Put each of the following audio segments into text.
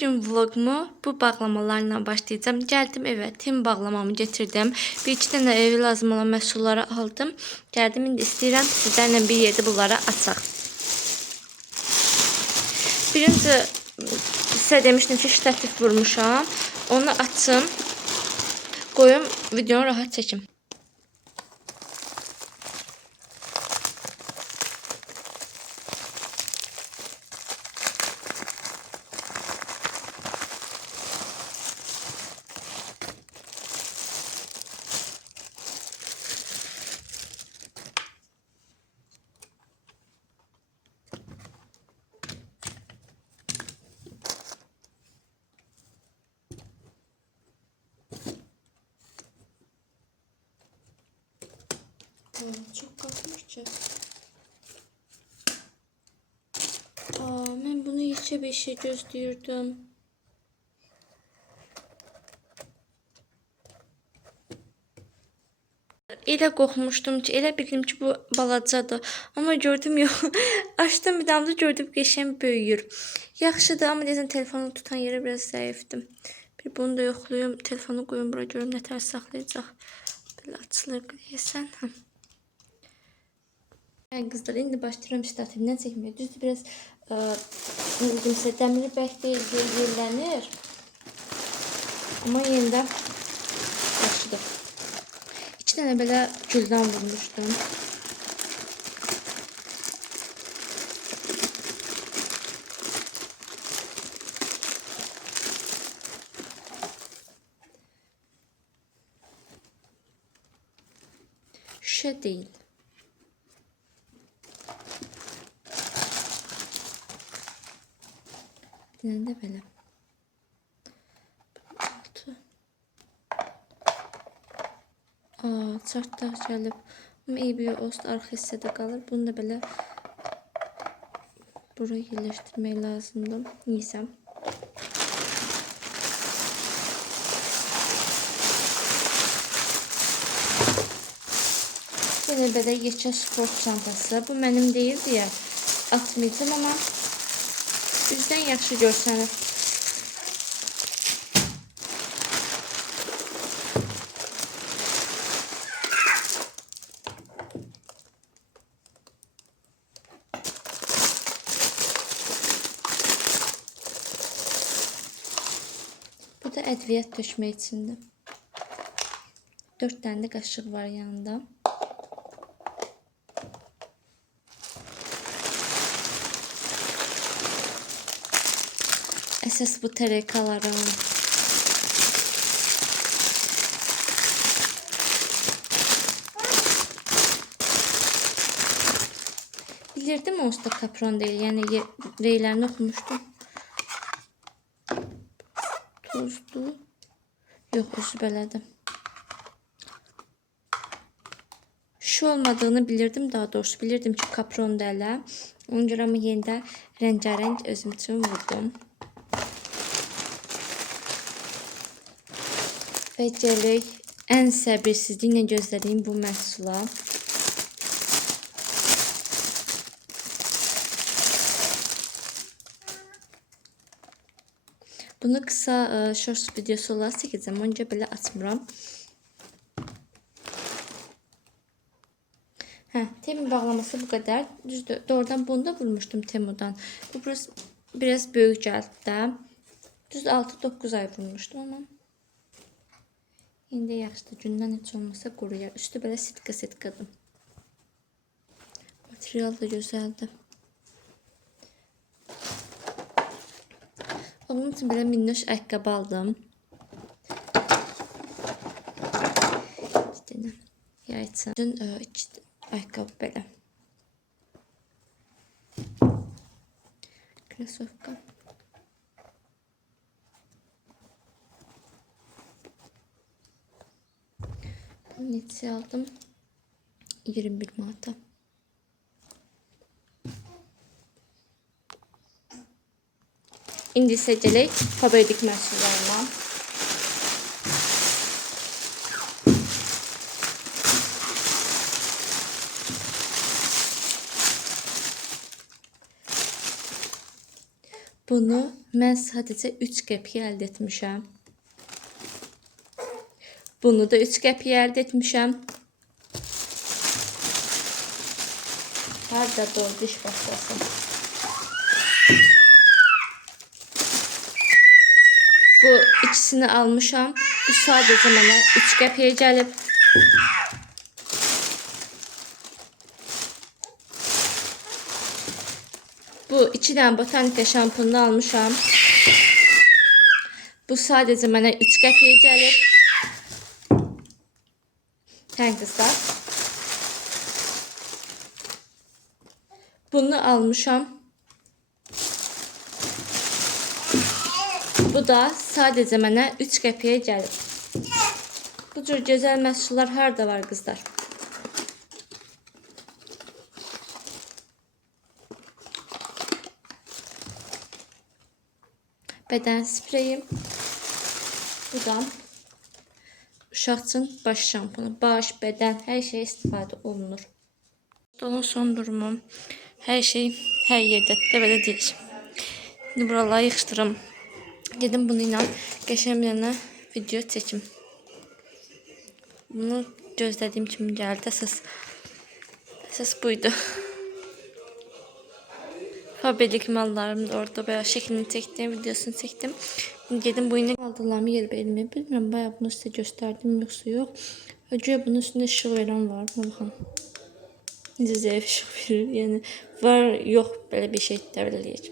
Bugün vlogumu bu bağlamalarla başlayacağım. Geldim eve, tim bağlamamı getirdim. Bir iki tane evə lazım olan məhsulları aldım. Geldim, indi istəyirəm sizlərlə bir yerdə bunları açaq. Birinci sizə demişdim ki, ştatif vurmuşam. Onu açım, qoyum, videonu rahat çəkim. Çok katmış ki. Ben bunu içe bir şey gözləyirdim. Elə qorxmuşdum ki, elə bildim ki, bu balacadır. Amma gördüm yox. Açdım bir damda gördüm qəşəng böyüyür. Yaxşıdır, amma deyəsən telefonu tutan yeri biraz zəifdim. Bir bunu da yoxlayım, telefonu qoyum bura görüm nə tər saxlayacaq. Belə açılır deyəsən. Qızlar, indi başlayıram ştativdən çəkməyə. Düzdür, biraz nə dedim sizə, dəmiri bərk deyil, yerlənir. Amma yenə də yaxşıdır. İki tane belə güldən vurmuşdum. Şüşə deyil. Bir tane də belə. Çartdaq gəlib. Amma eybi ost arxa hissədə qalır. Bunu da belə buraya yerləşdirmək lazımdır. Neysə. Yenə belə yekə sport çantası. Bu mənim deyil deyə atmayacağım, amma üzdən yaxşı görsənir. Bu da ədviyyat tökmək içindir. 4 tane də qaşıq var yanında. Əsas bu tərəkalarım. Bilirdim o usta kapron deyil. Yəni reylərini oxumuşdum. Tuzlu. Yox, özü belədir. Şu olmadığını bilirdim, daha doğrusu bilirdim ki, kapron dələ. Ona görə amma yenə də rəngarəng özüm üçün vurdum. Və gələk ən səbirsizliklə gözlədiyim bu məhsula. Bunu kısa shorts videosu olaraq çəkəcəm. Onca belə açmıram. Temu bağlaması bu kadar. Düzdür. Doğrudan bunu da vurmuştum Temu'dan. Bu biraz büyük gəldi də. Düz 6-9 ay vurmuştum ama. İndi yaxşıdır. Gündən heç olmasa quruyar. Üstü belə sitka-sitkadır. Material da gözəldir. Onun için belə minnoş ayaqqabı aldım. İşte yayçın. Ayaqqabı belə. Krasovka. Bunu neçə aldım? 21 manata. İndi isə gələk Faberlic məhsullarına. Bunu mən sadəcə 3 qəpiyə əldə etmişəm. Bunu da 3 qəpiyə əldə etmişəm. Harda da diş başlasın. Bu ikisini almışam. Bu sadəcə mənə 3 qəpiyə gəlib. Bu 2 dənə botanika şampununu almışam. Bu sadəcə mənə 3 qəpiyə gəlib. Hə qızlar. Bunu almışam. Bu da sadəcə mənə 3 qəpiyə gəlib. Bu cür gözəl məhsullar harda var qızlar? Bədən spreyi. Bu da uşaq üçün baş şampunu. Baş, bədən, hər şey istifadə olunur. Onun son durumu. Hər şey hər yerdə belə deyil. İndi buraları yığışdırım. Dedim bunu ilə qəşəng bir dənə video çəkim. Bunu gözlədiyim kimi gəldi. Əsas buydu. Faberlik mallarım da orada bayağı şəklini çəkdim, videosunu çəkdim. Gedim bu ilə aldıqlarımı yer verməyim. Bilmirəm, bayağı bunu sizə göstərdim yoxsa yox. Güya bunun üstündə işıq verən var. Baxın. Necə zəif işıq verir. Yəni var, yox, belə bir şey dəvələyək.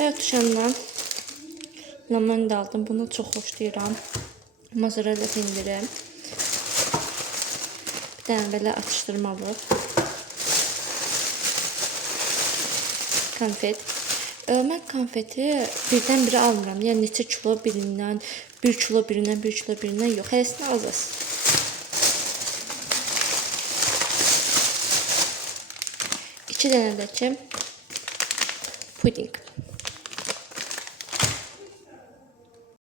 Bayaq düşəndən lamani də aldım. Bunu çox xoşlayıram. Mozzarella pendiri. Bir dənə belə atışdırmalıq. Konfet. Mən konfeti birdən-birə almıram. Yəni neçə kilo birindən, 1 kilo birindən, 1 kilo birindən yox. Hərəsini alacağız. İki dənə də ki puding.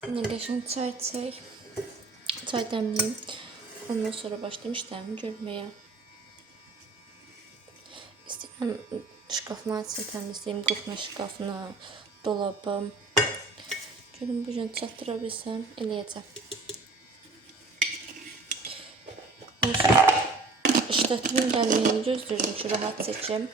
Yine qəşəng çay içək. Çay dəmliyim. Ondan sonra başlayım işlərimi görməyə. İstəyirəm şkafını açsın, təmizləyim. Qurtma şkafını, dolabı. Görün bu gün çatdıra bilsəm, eləyəcəm. İşlətimin gəlməyini gözləyirdim ki, rahat çəkim.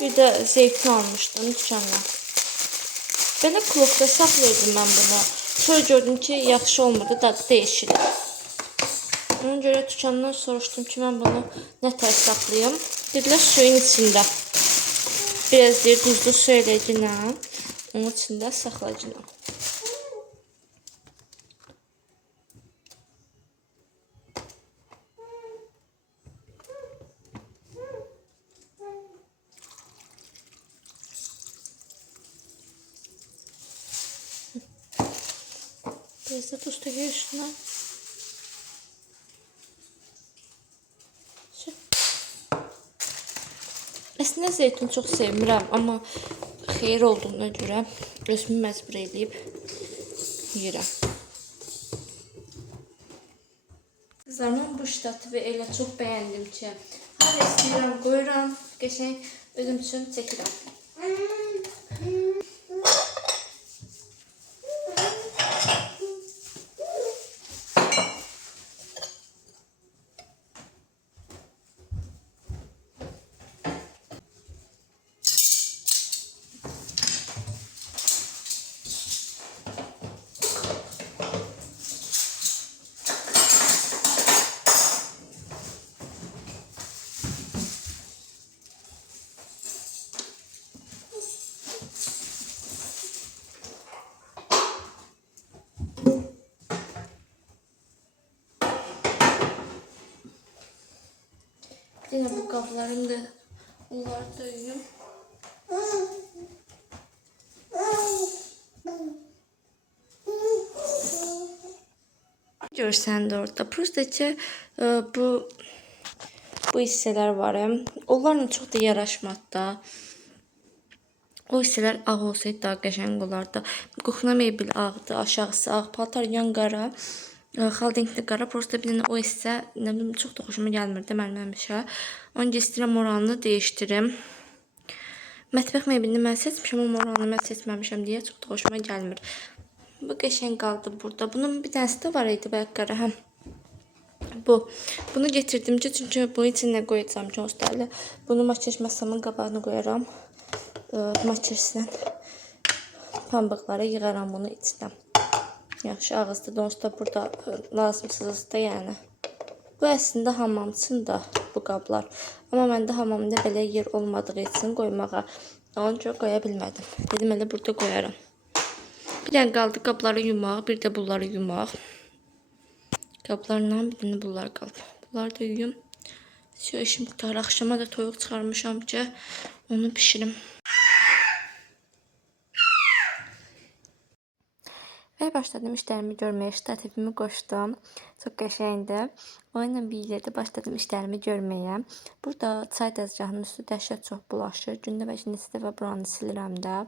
Bir də zeytin almışdım dükandan. Belə klokda saxlayırdım mən bunu. Sonra gördüm ki, yaxşı olmurdu, dadı dəyişildi. Ona görə dükandan soruşdum ki, mən bunu nə tər saxlayayım. Dedilər suyun içində. Biraz deyir, duzlu su eləyəcəm. Onun içində saxlayacağım. Biraz da tuz töküyor üstüne. Əslində zeytin çox sevmirəm, amma xeyir olduğuna görə özümü məcbur edib yeyirəm. Qızlar, mən bu ştativi elə çox bəyəndim ki, hara istəyirəm qoyuram, qəşəng özüm üçün çəkirəm. Yine bu kaplarını da onları döyüyorum. Görsən də orada. Prosta ki bu bu hissələr var. Onlarla çox da yaraşmadı da. O hissələr ağ olsaydı daha qəşəng olardı. Kuxna mebel ağdı, aşağısı ağ, paltar yan qara, xaldenkli qara. Prosta bir dənə o hissə nə bilim çox da xoşuma gəlmirdi mənim həmişə. Onu istəyirəm oranını dəyişdirim. Mətbəx mebelini mən seçmişəm, amma oranını mən seçməmişəm deyə çox da xoşuma gəlmir. Bu qəşəng qaldı burada. Bunun bir dənəsi də var idi bəlkə qara. Hə. Bunu getirdim ki, çünki bunun içinə qoyacağam göstərli. Bunu makyaj masamın qabağına qoyaram. Makyajla pambıqlara yığaram bunu içdən. Yaxşı ağızda donsa burada lazımsızdır yəni. Bu əslində hamam üçün də bu qablar. Amma məndə hamamda belə yer olmadığı üçün qoymağa ona görə qoya bilmədim. Dedim elə burada qoyaram. Bir dənə qaldı qabları yumaq, bir də bunları yumaq. Qablarla bir dənə bunlar qaldı. Bunları da yuyum. İşim qutar. Axşama da toyuq çıxarmışam ki, onu pişirim. Və başladım işlərimi görməyə, ştativimi qoşdum. Çox qəşəngdir. Onunla birlikdə başladım işlərimi görməyə. Burada çay dəzgahının üstü dəhşət çox bulaşır. Gündə və neçə dəfə buranı silirəm də.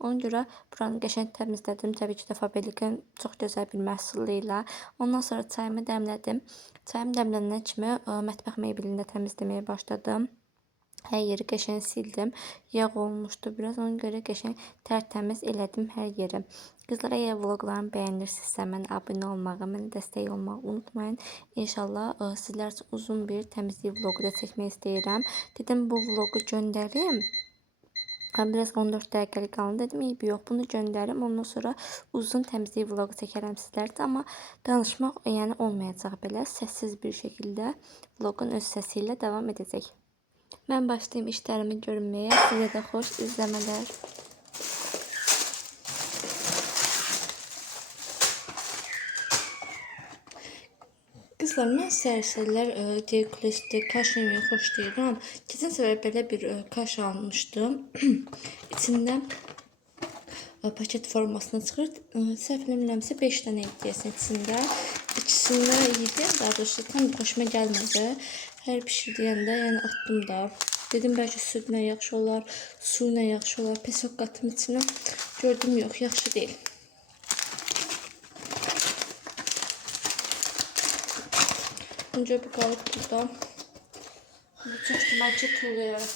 Ona görə buranı qəşəng təmizlədim. Təbii ki, Fabelikin çox gözəl bir məhsulu ilə. Ondan sonra çayımı dəmlədim. Çayım dəmlənən kimi mətbəx mebelini də təmizləməyə başladım. Hər yeri qəşəng sildim. Yağ olmuşdu biraz. Ona görə qəşəng tərtəmiz elədim hər yeri. Qızlar, əgər vloqlarımı bəyənirsinizsə, mənə abunə olmağı, mənə dəstək olmağı unutmayın. İnşallah sizlər üçün uzun bir təmizlik vloqu da çəkmək istəyirəm. Dedim bu vloqu göndərim. Biraz 14 dəqiqəlik qaldı. Dedim, yox, bunu göndərim. Ondan sonra uzun təmizlik vloqu çəkərəm sizlərdə. Amma danışmaq yəni olmayacaq belə. Səssiz bir şəkildə vloqun öz səsi ilə davam edəcək. Mən başlayayım işlərimi görməyə. Sizə də xoş izləmələr. Qızlar, mən səhər-səhərlər dekolesdə kaş yeməyi xoşlayıram. Keçən səfər belə bir kaş almışdım. İçində paket formasına çıxır. Səhv eləmirəmsə 5 dənə ideyəsin içində. İkisini yedim, daha doğrusu tam xoşuma gəlmədi. Hər pişirdiyəndə yəni atdım da. Dedim bəlkə südlə yaxşı olar, su ilə yaxşı olar. Pesok qatım içinə. Gördüm yox, yaxşı deyil. Önce bir qalıb burada. Bu çox ihtimal ki tuğlayarım.